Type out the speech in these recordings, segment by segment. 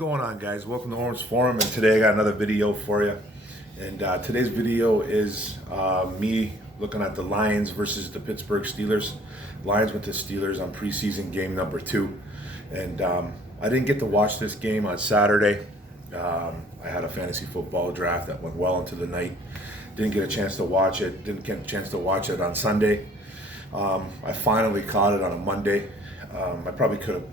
going on, guys? Welcome to Orange Forum, and today I got another video for you. And today's video is me looking at the Lions versus the Pittsburgh Steelers. Lions went to Steelers on preseason game number 2, and I didn't get to watch this game on Saturday. I had a fantasy football draft that went well into the night. Didn't get a chance to watch it. Didn't get a chance to watch it on Sunday. I finally caught it on a Monday. I probably could have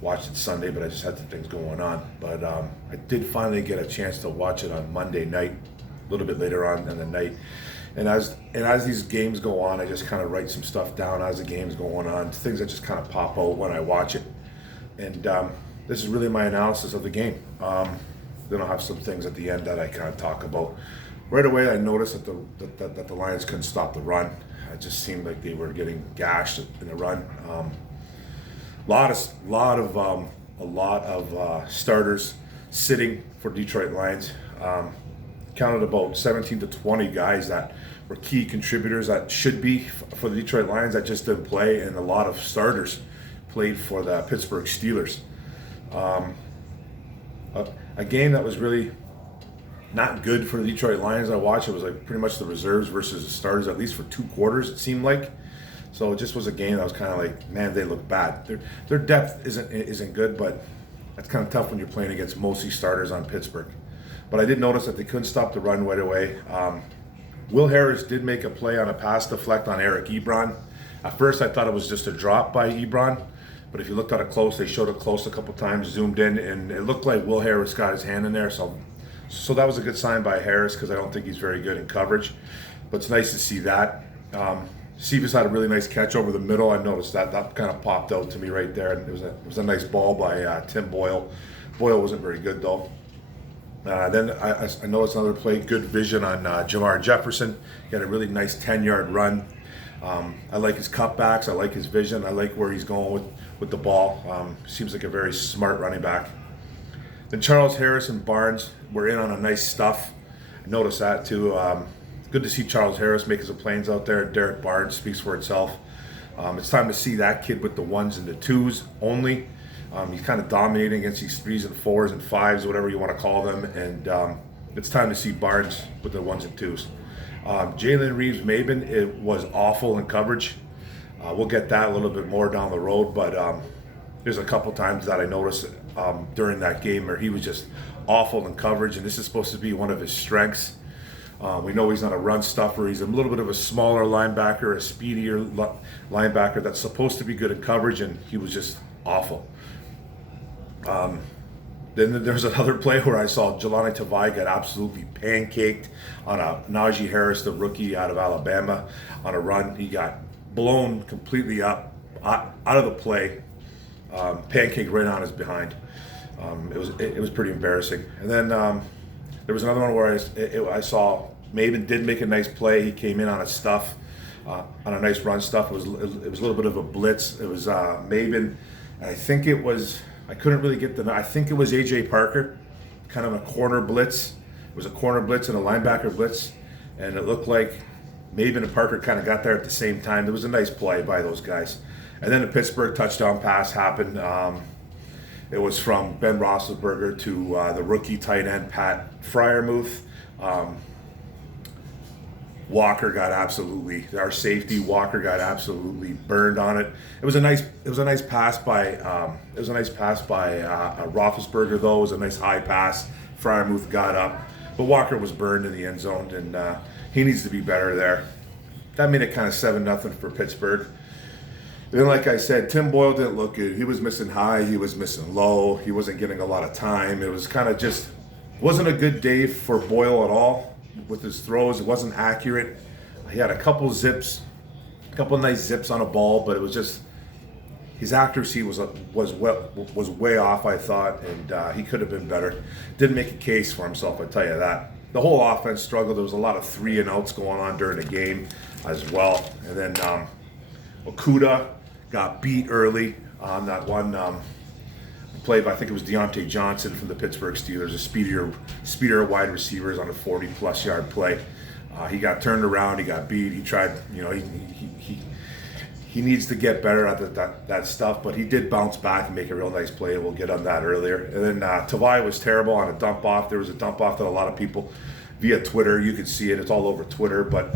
watched it Sunday, but I just had some things going on. But I did finally get a chance to watch it on Monday night, a little bit later on in the night. And as these games go on, I just kind of write some stuff down as the game's going on, things that just kind of pop out when I watch it. And this is really my analysis of the game. Then I'll have some things at the end that I kind of talk about. Right away, I noticed that the Lions couldn't stop the run. It just seemed like they were getting gashed in the run. A lot of starters sitting for Detroit Lions. Counted about 17 to 20 guys that were key contributors that should be for the Detroit Lions that just didn't play, and a lot of starters played for the Pittsburgh Steelers. A game that was really not good for the Detroit Lions. I watched it was like pretty much the reserves versus the starters, at least for 2 quarters it seemed like. So it just was a game that was kind of like, man, they look bad. Their depth isn't good, but that's kind of tough when you're playing against mostly starters on Pittsburgh. But I did notice that they couldn't stop the run right away. Will Harris did make a play on a pass deflect on Eric Ebron. At first I thought it was just a drop by Ebron, but if you looked at it close, they showed it close a couple times, zoomed in, and it looked like Will Harris got his hand in there. So that was a good sign by Harris, because I don't think he's very good in coverage. But it's nice to see that. Cephas had a really nice catch over the middle. I noticed that kind of popped out to me right there. And it was a nice ball by Tim Boyle. Boyle wasn't very good though. Then I noticed another play, good vision on Jamar Jefferson. He had a really nice 10-yard run. I like his cutbacks. I like his vision. I like where he's going with the ball. Seems like a very smart running back. Then Charles Harris and Barnes were in on a nice stuff. I noticed that too. Good to see Charles Harris making some plays out there. Derek Barnes speaks for itself. It's time to see that kid with the 1s and the 2s only. He's kind of dominating against these 3s and 4s and 5s, whatever you want to call them. And it's time to see Barnes with the 1s and 2s. Jalen Reeves-Maybin, it was awful in coverage. We'll get that a little bit more down the road, but there's a couple times that I noticed during that game where he was just awful in coverage, and this is supposed to be one of his strengths. We know he's not a run stuffer. He's a little bit of a smaller linebacker, a speedier linebacker that's supposed to be good at coverage, and he was just awful. Then there's another play where I saw Jelani Tavai get absolutely pancaked on a Najee Harris, the rookie out of Alabama, on a run. He got blown completely up out of the play, pancaked right on his behind. It was pretty embarrassing. And then there was another one where I saw Maven did make a nice play. He came in on a stuff, on a nice run stuff. It was a little bit of a blitz. It was Maven. I think it was, I couldn't really get I think it was AJ Parker, kind of a corner blitz. It was a corner blitz and a linebacker blitz, and it looked like Maven and Parker kind of got there at the same time. There was a nice play by those guys. And then the Pittsburgh touchdown pass happened. It was from Ben Roethlisberger to the rookie tight end Pat Freiermuth. Our safety Walker got absolutely burned on it. It was a nice pass by Roethlisberger though. It was a nice high pass. Freiermuth got up, but Walker was burned in the end zone, and he needs to be better there. That made it kind of 7-0 for Pittsburgh. Then, like I said, Tim Boyle didn't look good. He was missing high, he was missing low, he wasn't getting a lot of time. It was kind of just, wasn't a good day for Boyle at all with his throws. It wasn't accurate. He had a couple nice zips on a ball, but it was just, his accuracy was way off, I thought, and he could have been better. Didn't make a case for himself, I tell you that. The whole offense struggled. There was a lot of 3 and outs going on during the game as well. And then Okudah got beat early on that one play by, I think it was Deontay Johnson from the Pittsburgh Steelers, a speedier wide receivers on a 40-plus yard play. He got turned around, he got beat, he tried, he needs to get better at that stuff, but he did bounce back and make a real nice play. We'll get on that earlier. And then Tavai was terrible on a dump off. There was a dump off that a lot of people via Twitter, you could see it. It's all over Twitter, but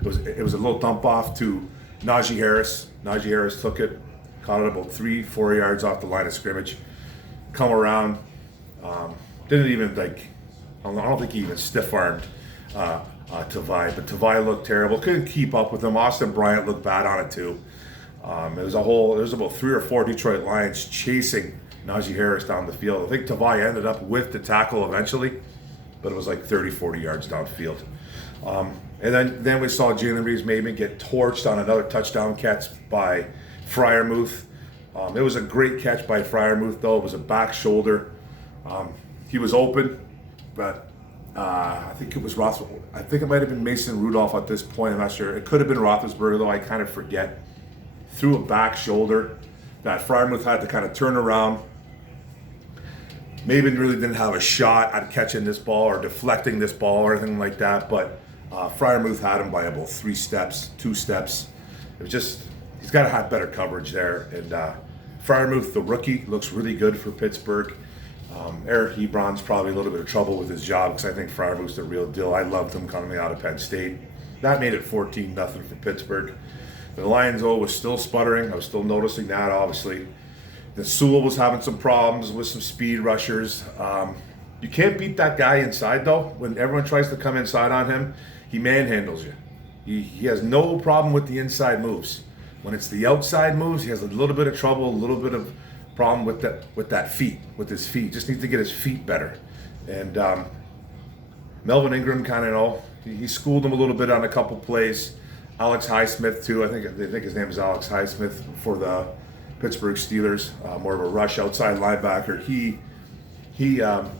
it was a little dump off to Najee Harris. Najee Harris took it, caught it about 3-4 yards off the line of scrimmage. Come around, didn't even I don't think he even stiff armed Tavai, but Tavai looked terrible. Couldn't keep up with him. Austin Bryant looked bad on it too. There was about 3 or 4 Detroit Lions chasing Najee Harris down the field. I think Tavai ended up with the tackle eventually, but it was like 30-40 yards downfield. And then we saw Jalen Reeves-Maybin get torched on another touchdown catch by Freiermuth. It was a great catch by Freiermuth, though. It was a back shoulder. He was open, but I think it was I think it might have been Mason Rudolph at this point. I'm not sure. It could have been Roethlisberger, though. I kind of forget. Threw a back shoulder that Freiermuth had to kind of turn around. Maybin really didn't have a shot at catching this ball or deflecting this ball or anything like that, but Freiermuth had him by about 2 steps. It was just, he's got to have better coverage there. And Freiermuth, the rookie, looks really good for Pittsburgh. Eric Ebron's probably a little bit of trouble with his job because I think Freiermuth's the real deal. I loved him coming out of Penn State. That made it 14-0 for Pittsburgh. The Lions, though, was still sputtering. I was still noticing that, obviously. The Sewell was having some problems with some speed rushers. You can't beat that guy inside, though. When everyone tries to come inside on him, he manhandles you. He has no problem with the inside moves. When it's the outside moves, he has a little bit of trouble, a little bit of problem with his feet. Just needs to get his feet better. And Melvin Ingram kind of, he schooled him a little bit on a couple plays. Alex Highsmith too. I think his name is Alex Highsmith for the Pittsburgh Steelers. More of a rush outside linebacker. He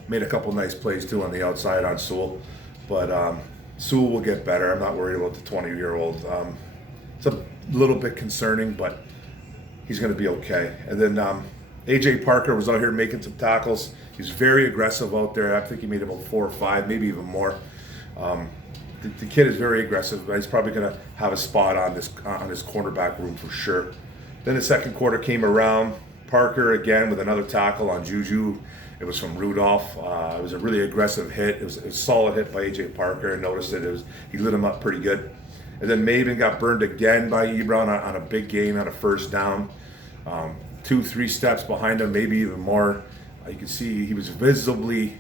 made a couple nice plays too on the outside on Sewell, but Sewell will get better. I'm not worried about the 20-year-old. It's a little bit concerning, but he's going to be okay. And then AJ Parker was out here making some tackles. He's very aggressive out there. I think he made about 4 or 5, maybe even more. The kid is very aggressive. He's probably going to have a spot on this cornerback room for sure. Then the second quarter came around. Parker again with another tackle on Juju. It was from Rudolph. It was a really aggressive hit. It was a solid hit by AJ Parker. I noticed it. He lit him up pretty good. And then Maybin got burned again by Ebron on a big gain on a first down. 2-3 steps behind him, maybe even more. You can see he was visibly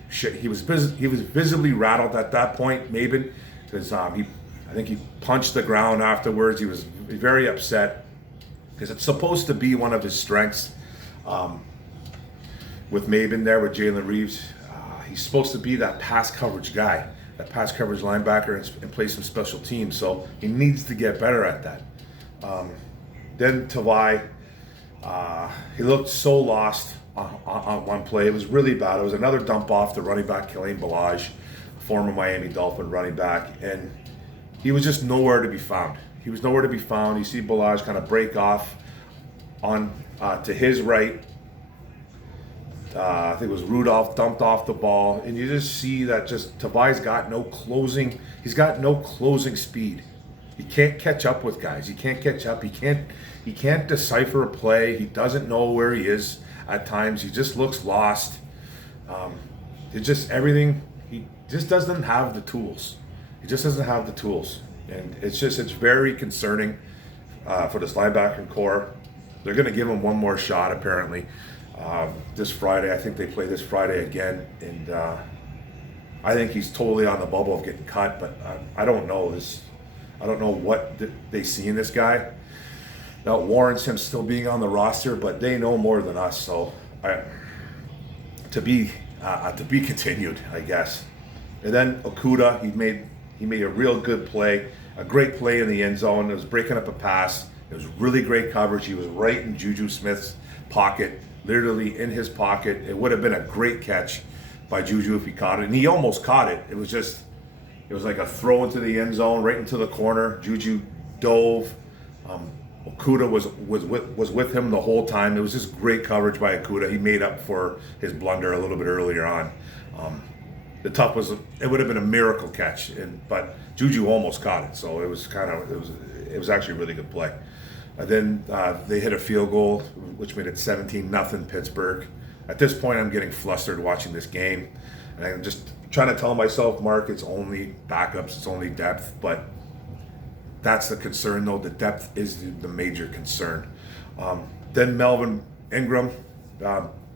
rattled at that point, Maybin, because I think he punched the ground afterwards. He was very upset because it's supposed to be one of his strengths. With Maybin there, with Jalen Reeves, he's supposed to be that pass coverage guy, that pass coverage linebacker, and play some special teams. So he needs to get better at that. Then Tavai, he looked so lost on one play. It was really bad. It was another dump off to running back Kalen Ballage, former Miami Dolphin running back, and he was just nowhere to be found. You see Ballage kind of break off on to his right. I think it was Rudolph dumped off the ball, and you just see that Tavai's got no closing. He's got no closing speed. He can't catch up with guys. He can't catch up. He can't decipher a play. He doesn't know where he is at times. He just looks lost. It's just everything. He just doesn't have the tools. And it's very concerning for this linebacking core. They're going to give him one more shot apparently this Friday. I think they play this Friday again, and I think he's totally on the bubble of getting cut. But I don't know this. I don't know what they see in this guy that warrants him still being on the roster, but they know more than us. So to be continued, I guess. And then Okudah, he made a real good play, a great play in the end zone. It was breaking up a pass. It was really great coverage. He was right in Juju Smith's pocket, literally in his pocket. It would have been a great catch by Juju if he caught it, and he almost caught it. It was like a throw into the end zone, right into the corner. Juju dove. Okudah was with him the whole time. It was just great coverage by Okudah. He made up for his blunder a little bit earlier on. It would have been a miracle catch, but Juju almost caught it. So it was actually a really good play. And then they hit a field goal, which made it 17-0 Pittsburgh. At this point, I'm getting flustered watching this game. And I'm just trying to tell myself, Mark, it's only backups, it's only depth. But that's the concern, though. The depth is the major concern. Then Melvin Ingram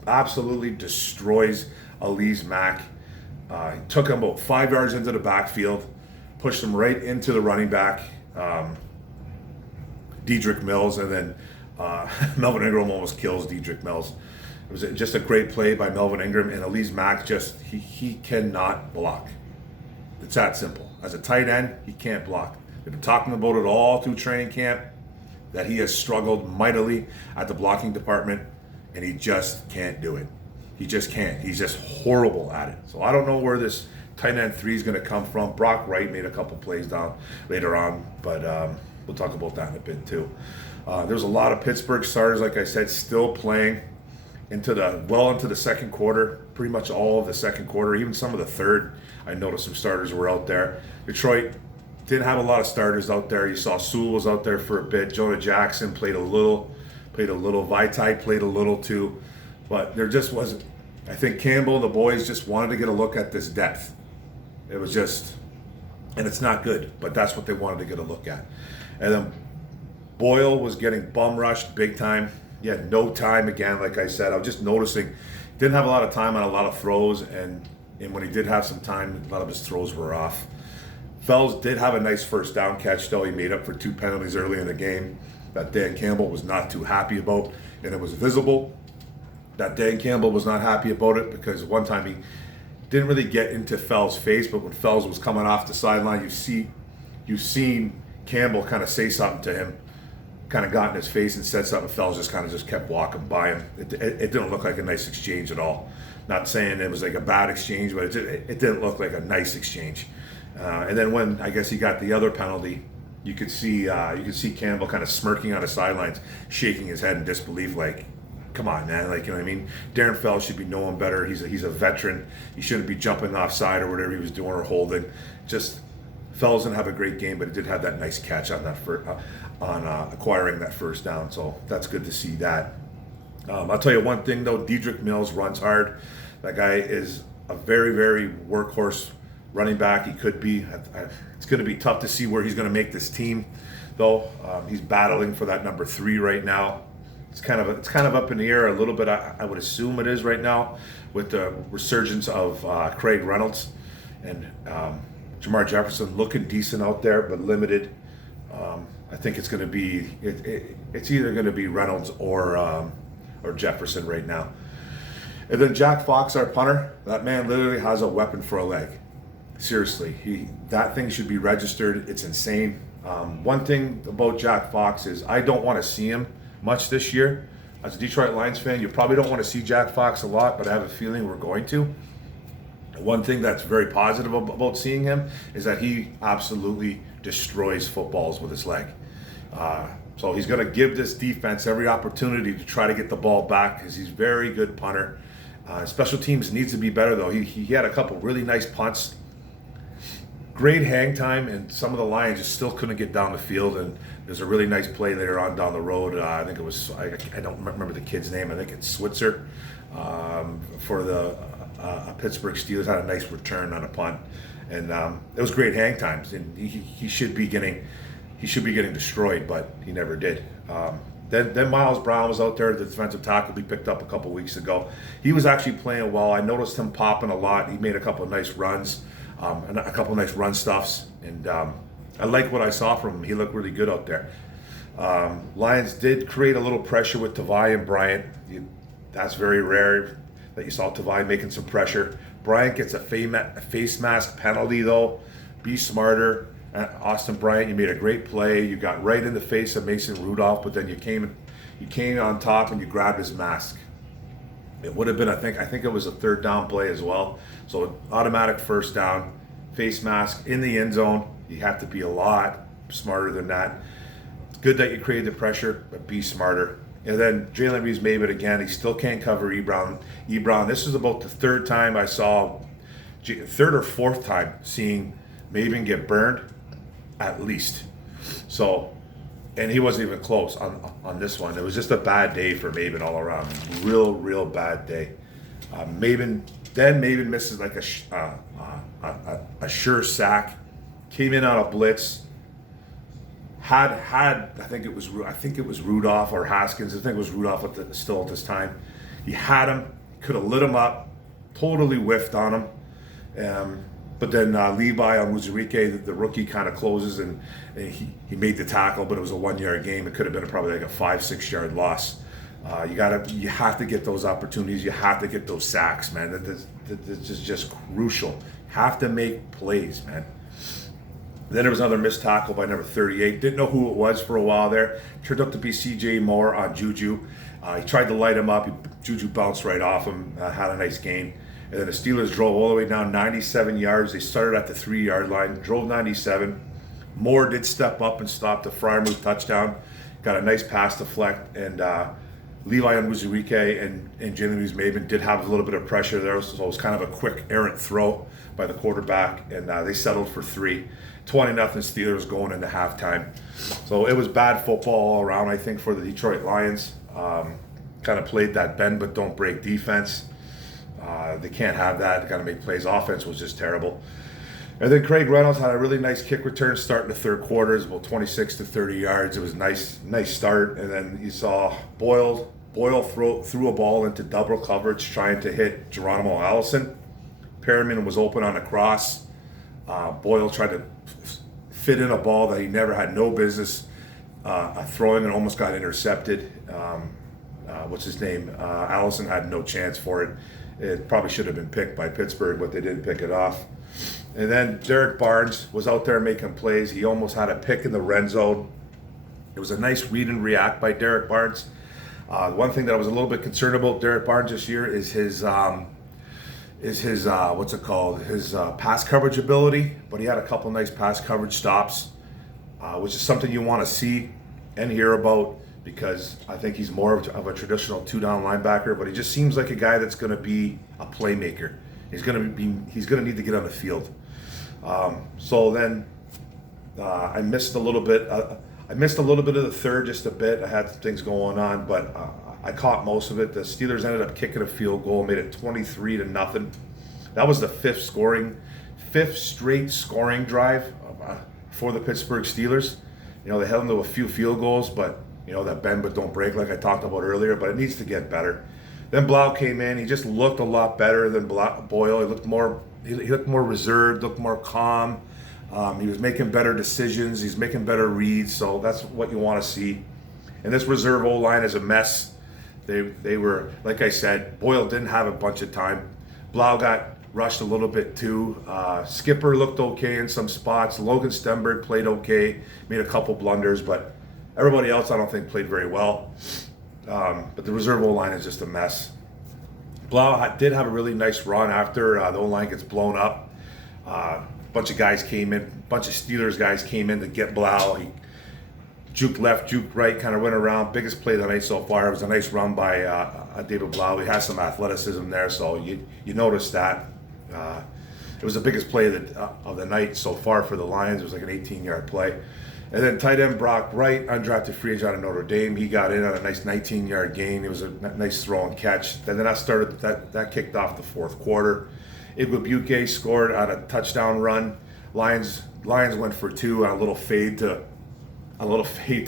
absolutely destroys Elise Mack. He took him about 5 yards into the backfield, pushed him right into the running back, Dedrick Mills, and then Melvin Ingram almost kills Dedrick Mills. It was just a great play by Melvin Ingram, and Elise Mack he cannot block. It's that simple. As a tight end, he can't block. They've been talking about it all through training camp, that he has struggled mightily at the blocking department, and he just can't do it. He just can't. He's just horrible at it. So I don't know where this tight end 3 is going to come from. Brock Wright made a couple plays down later on, but we'll talk about that in a bit too. There's a lot of Pittsburgh starters, like I said, still playing into the second quarter, pretty much all of the second quarter, even some of the third. I noticed some starters were out there. Detroit didn't have a lot of starters out there. You saw Sewell was out there for a bit. Jonah Jackson played a little. Vaitai played a little too. But there just wasn't. I think Campbell and the boys just wanted to get a look at this depth. It was just, and it's not good, but that's what they wanted to get a look at. And then Boyle was getting bum rushed big time. He had no time again, like I said. I was just noticing, didn't have a lot of time on a lot of throws, and when he did have some time, a lot of his throws were off. Fells did have a nice first down catch, though. He made up for 2 penalties early in the game that Dan Campbell was not too happy about, and it was visible that Dan Campbell was not happy about it, because one time he didn't really get into Fells' face, but when Fells was coming off the sideline, you've seen Campbell kind of say something to him, kind of got in his face and said something. Fells just kept walking by him. It didn't look like a nice exchange at all. Not saying it was like a bad exchange, but it didn't look like a nice exchange. And then when I guess he got the other penalty, you could see Campbell kind of smirking on the sidelines, shaking his head in disbelief, like, come on, man, like, you know what I mean? Darren Fells should be knowing better. He's a veteran. He shouldn't be jumping offside or whatever he was doing or holding. Just Fells didn't have a great game, but he did have that nice catch on that acquiring that first down. So that's good to see that. I'll tell you one thing though, Dedrick Mills runs hard. That guy is a very, very workhorse running back. He could be. It's going to be tough to see where he's going to make this team, though. He's battling for that number 3 right now. It's kind of up in the air a little bit. I would assume it is right now with the resurgence of Craig Reynolds and Jamar Jefferson looking decent out there, but limited. I think it's going to be it's either going to be Reynolds or Jefferson right now. And then Jack Fox, our punter, that man literally has a weapon for a leg. Seriously, that thing should be registered. It's insane. One thing about Jack Fox is I don't want to see him much this year. As a Detroit Lions fan, you probably don't want to see Jack Fox a lot, but I have a feeling we're going to. One thing that's very positive about seeing him is that he absolutely destroys footballs with his leg. So he's going to give this defense every opportunity to try to get the ball back, because he's a very good punter. Special teams needs to be better, though. He had a couple really nice punts. Great hang time, and some of the Lions just still couldn't get down the field. And there's a really nice play later on down the road. I think it was, I don't remember the kid's name. I think it's Switzer for the Pittsburgh Steelers. Had a nice return on a punt, and it was great hang times. And he should be getting destroyed, but he never did. Then Miles Brown was out there, the defensive tackle we picked up a couple weeks ago. He was actually playing well. I noticed him popping a lot. He made a couple of nice runs. And a couple of nice run stuffs, and I like what I saw from him. He looked really good out there. Lions did create a little pressure with Tavai and Bryant. That's very rare that you saw Tavai making some pressure. Bryant gets a face mask penalty, though. Be smarter. Austin Bryant, you made a great play. You got right in the face of Mason Rudolph, but then you came on top and you grabbed his mask. It would have been, I think it was a third down play as well. So automatic first down, face mask in the end zone. You have to be a lot smarter than that. It's good that you created the pressure, but be smarter. And then Jalen Reeves-Maybin again. He still can't cover Ebron. This is about the third or fourth time seeing Maybin get burned, at least. So and he wasn't even close on this one. It was just a bad day for Maven all around. Real bad day. Maven misses like a sure sack. Came in on a blitz. Had I think it was Rudolph or Haskins. I think it was Rudolph still at this time. He had him. Could have lit him up. Totally whiffed on him. But then Levi on Muzurike, the rookie, kind of closes and he made the tackle, but it was a 1 yard game. It could have been probably like a 5-6 yard loss. You have to get those opportunities. You have to get those sacks, man. This is just crucial. Have to make plays, man. Then there was another missed tackle by number 38. Didn't know who it was for a while there. Turned out to be CJ Moore on Juju. He tried to light him up. Juju bounced right off him. Had a nice gain. And then the Steelers drove all the way down 97 yards. They started at the 3 yard line, drove 97. Moore did step up and stop the Freiermuth touchdown. Got a nice pass deflect. And Levi on Muzurike and Jalen Maven did have a little bit of pressure there. So it was kind of a quick errant throw by the quarterback. And they settled for 3. 20-0 Steelers going into halftime. So it was bad football all around, I think, for the Detroit Lions. Kind of played that bend but don't break defense. They can't have that. They got to make plays. Offense was just terrible. And then Craig Reynolds had a really nice kick return starting the third quarter. It was about 26 to 30 yards. It was a nice start. And then you saw Boyle threw a ball into double coverage trying to hit Geronimo Allison. Perriman was open on a cross. Boyle tried to fit in a ball that he never had no business throwing and almost got intercepted. What's his name? Allison had no chance for it. It probably should have been picked by Pittsburgh, but they didn't pick it off. And then Derek Barnes was out there making plays. He almost had a pick in the red zone. It was a nice read and react by Derek Barnes. One thing that I was a little bit concerned about Derek Barnes this year is his what's it called? His pass coverage ability. But he had a couple nice pass coverage stops, which is something you want to see and hear about, because I think he's more of a traditional 2-down linebacker, but he just seems like a guy that's going to be a playmaker. He's going to need to get on the field. So then I missed a little bit. I missed a little bit of the third, just a bit. I had some things going on, but I caught most of it. The Steelers ended up kicking a field goal, made it 23-0. That was the fifth straight scoring drive for the Pittsburgh Steelers. You know, they held them to a few field goals, but you know, that bend but don't break, like I talked about earlier, but it needs to get better. Then Blau came in. He just looked a lot better than Boyle. He looked more reserved, looked more calm. He was making better decisions. He's making better reads, so that's what you want to see. And this reserve O-line is a mess. They were, like I said, Boyle didn't have a bunch of time. Blau got rushed a little bit too. Skipper looked okay in some spots. Logan Stenberg played okay, made a couple blunders, but everybody else I don't think played very well. But the reserve O-line is just a mess. Blau did have a really nice run after the O-line gets blown up. A bunch of Steelers guys came in to get Blau. He juked left, juked right, kind of went around. Biggest play of the night so far. It was a nice run by David Blau. He has some athleticism there, so you notice that. It was the biggest play of the night so far for the Lions. It was like an 18-yard play. And then tight end Brock Wright, undrafted free agent out of Notre Dame. He got in on a nice 19-yard gain. It was a nice throw and catch. And then that kicked off the fourth quarter. Igwebuike scored on a touchdown run. Lions went for 2 on a little fade to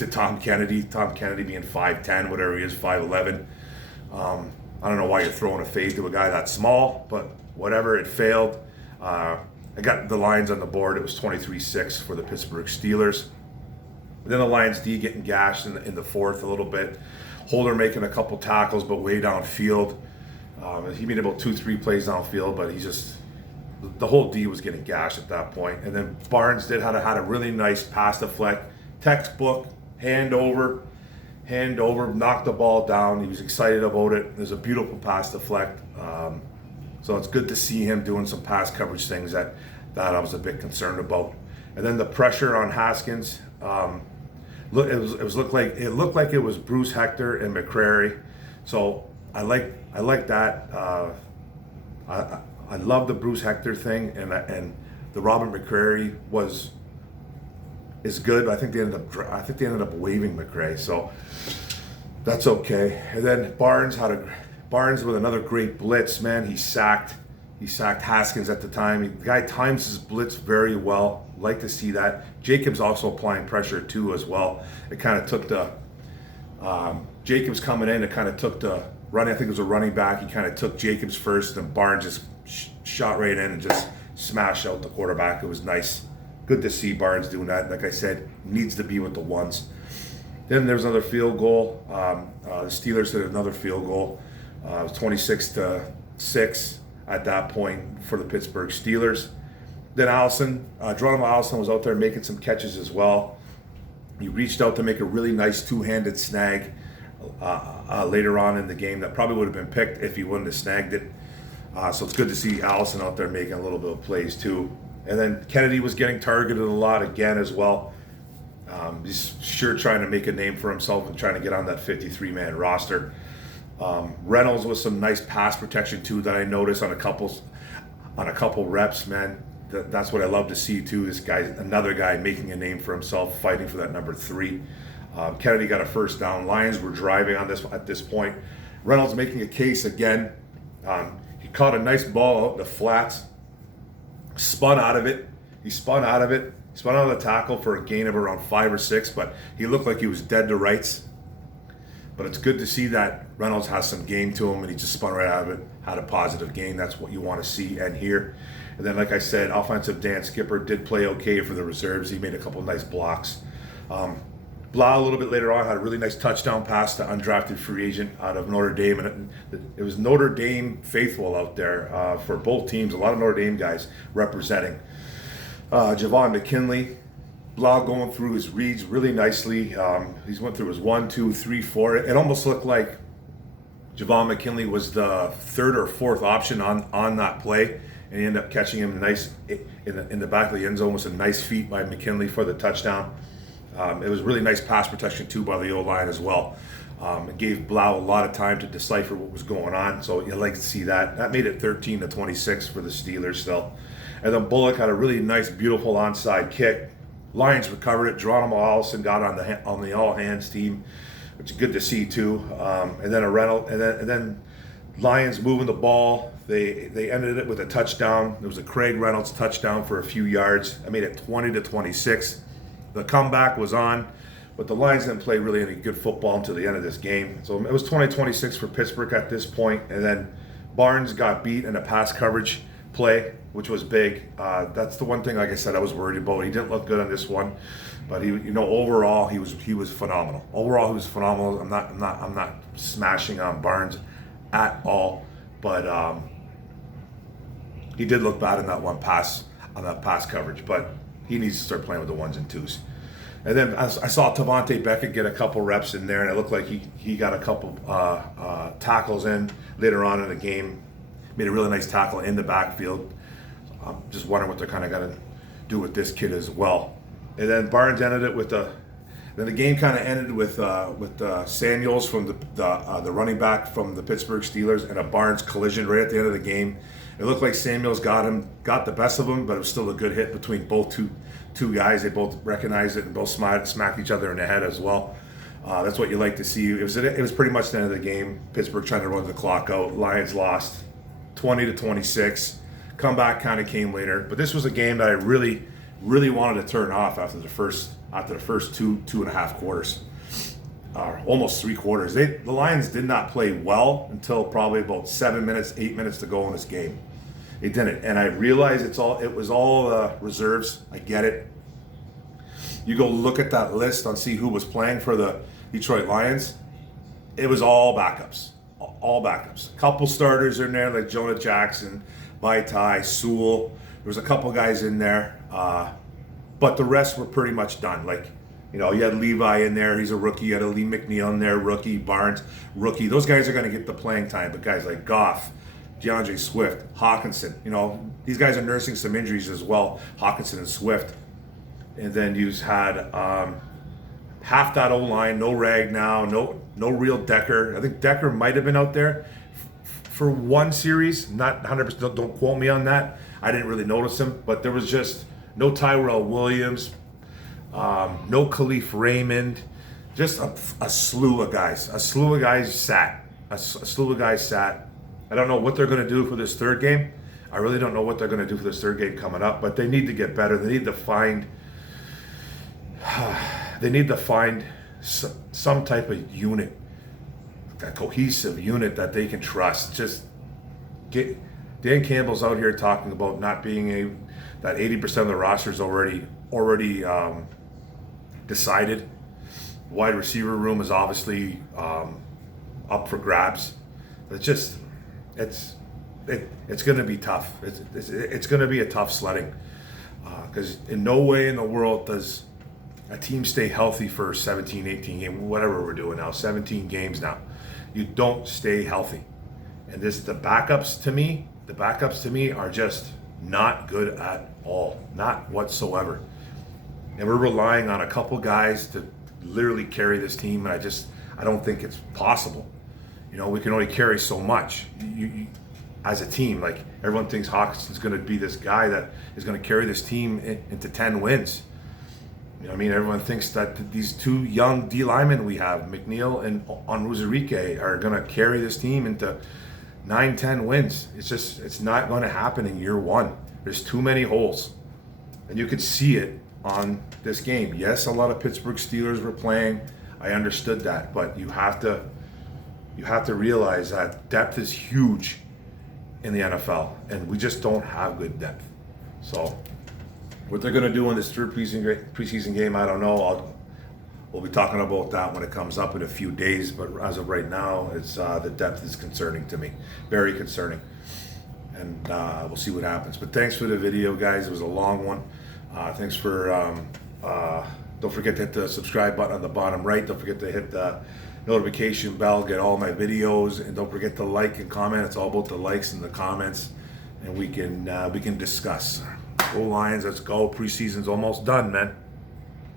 Tom Kennedy. Tom Kennedy being 5'10", whatever he is, 5'11". I don't know why you're throwing a fade to a guy that small, but whatever, it failed. I got the Lions on the board. It was 23-6 for the Pittsburgh Steelers. Then the Lions D getting gashed in the fourth a little bit. Holder making a couple tackles, but way downfield. He made about 2-3 plays downfield, but the whole D was getting gashed at that point. And then Barnes had a really nice pass deflect, textbook, hand over, knocked the ball down. He was excited about it. It was a beautiful pass deflect. So it's good to see him doing some pass coverage things that I was a bit concerned about. And then the pressure on Haskins. It looked like it was Bruce Hector and McCrary. So I like that. I love the Bruce Hector thing, and the Robert McCrary is good. But I think they ended up waiving McRae, so that's okay. And then Barnes with another great blitz. Man, he sacked Haskins at the time. The guy times his blitz very well. Like to see that. Jacobs also applying pressure too as well. It kind of took the Jacobs coming in. It kind of took the running. I think it was a running back. He kind of took Jacobs first, and Barnes just shot right in and just smashed out the quarterback. It was nice. Good to see Barnes doing that. Like I said, needs to be with the ones. Then there was another field goal. The Steelers hit another field goal. It was 26-6 at that point for the Pittsburgh Steelers. Then Geronimo Allison was out there making some catches as well. He reached out to make a really nice two-handed snag later on in the game that probably would have been picked if he wouldn't have snagged it. So it's good to see Allison out there making a little bit of plays too. And then Kennedy was getting targeted a lot again as well. He's sure trying to make a name for himself and trying to get on that 53-man roster. Reynolds with some nice pass protection too that I noticed on a couple reps, man. That's what I love to see too. This guy, another guy making a name for himself, fighting for that number 3. Kennedy got a first down. Lions were driving on this at this point. Reynolds making a case again. He caught a nice ball out in the flats, spun out of it. He spun out of the tackle for a gain of around 5 or 6, but he looked like he was dead to rights. But it's good to see that Reynolds has some game to him, and he just spun right out of it, had a positive gain. That's what you want to see and hear. And then, like I said, offensive Dan Skipper did play okay for the reserves. He made a couple nice blocks. Blau, a little bit later on, had a really nice touchdown pass to undrafted free agent out of Notre Dame. And it was Notre Dame faithful out there for both teams. A lot of Notre Dame guys representing. Javon McKinley, Blau going through his reads really nicely. He's went through his 1, 2, 3, 4. It almost looked like Javon McKinley was the 3rd or 4th option on that play. And he ended up catching him nice in the back of the end zone with some nice feet by McKinley for the touchdown. It was really nice pass protection too by the O-line as well. It gave Blau a lot of time to decipher what was going on, so you'd like to see that. That made it 13-26 for the Steelers still. And then Bullock had a really nice, beautiful onside kick. Lions recovered it. Geronimo Allison got on the all-hands team, which is good to see too. And then and then Lions moving the ball. They ended it with a touchdown. It was a Craig Reynolds touchdown for a few yards. I made it 20-26. The comeback was on, but the Lions didn't play really any good football until the end of this game. So it was 20-26 for Pittsburgh at this point. And then Barnes got beat in a pass coverage play, which was big. That's the one thing, like I said, I was worried about. He didn't look good on this one, but overall he was phenomenal. Overall, he was phenomenal. I'm not smashing on Barnes at all, but he did look bad in that one pass on that pass coverage. But he needs to start playing with the 1s and 2s. And then I saw Tavante Beckett get a couple reps in there, and it looked like he got a couple tackles in later on in the game. Made a really nice tackle in the backfield. I'm just wondering what they're kind of going to do with this kid as well. And then Barnes ended it with then the game kind of ended with Samuels from the running back from the Pittsburgh Steelers and a Barnes collision right at the end of the game. It looked like Samuels got the best of him, but it was still a good hit between both two guys. They both recognized it and both smacked each other in the head as well. That's what you like to see. It was pretty much the end of the game. Pittsburgh trying to run the clock out. Lions lost 20-26. Comeback kind of came later, but this was a game that I really, really wanted to turn off after the first two and a half quarters. Almost 3 quarters. The Lions did not play well until probably about 8 minutes to go in this game. They didn't, and I realize it was all reserves. I get it. You go look at that list and see who was playing for the Detroit Lions. It was all backups. All backups. A couple starters in there like Jonah Jackson, Vaitai, Sewell. There was a couple guys in there, but the rest were pretty much done. You had Levi in there, he's a rookie. You had a Lee McNeil in there, rookie. Barnes, rookie. Those guys are going to get the playing time, but guys like Goff, DeAndre Swift, Hawkinson, these guys are nursing some injuries as well, Hawkinson and Swift. And then you had half that O-line, no Ragnow, no real Decker. I think Decker might have been out there for one series, not 100%, don't quote me on that. I didn't really notice him, but there was just no Tyrell Williams. No Khalif Raymond. Just a slew of guys. A slew of guys sat. A slew of guys sat. I don't know what they're going to do for this third game. I really don't know what they're going to do for this third game coming up. But they need to get better. They need to find. They need to find some type of unit, a cohesive unit that they can trust. Just get. Dan Campbell's out here talking about not being that 80% of the roster is already decided. Wide receiver room is obviously up for grabs. It's going to be tough. It's going to be a tough sledding because in no way in the world does a team stay healthy for 17, 18 games, whatever we're doing now, 17 games now. You don't stay healthy. And the backups to me are just not good at all, not whatsoever. And we're relying on a couple guys to literally carry this team, and I don't think it's possible. You know, we can only carry so much. You as a team, like everyone thinks Hawkinson's going to be this guy that is going to carry this team into 10 wins. You know what I mean? Everyone thinks that these two young D linemen we have, McNeil and Onwuzurike, are going to carry this team into 9-10 wins. It's not going to happen in year one. There's too many holes, and you could see it on this game. Yes, a lot of Pittsburgh Steelers were playing. I understood that, but you have to realize that depth is huge in the NFL, and we just don't have good depth. So, what they're going to do in this third preseason game, I don't know. We'll be talking about that when it comes up in a few days. But as of right now, it's the depth is concerning to me, very concerning, and we'll see what happens. But thanks for the video, guys. It was a long one. Thanks for. Don't forget to hit the subscribe button on the bottom right. Don't forget to hit the notification bell, get all my videos, and don't forget to like and comment. It's all about the likes and the comments, and we can discuss. Go Lions, let's go. Preseason's almost done, man.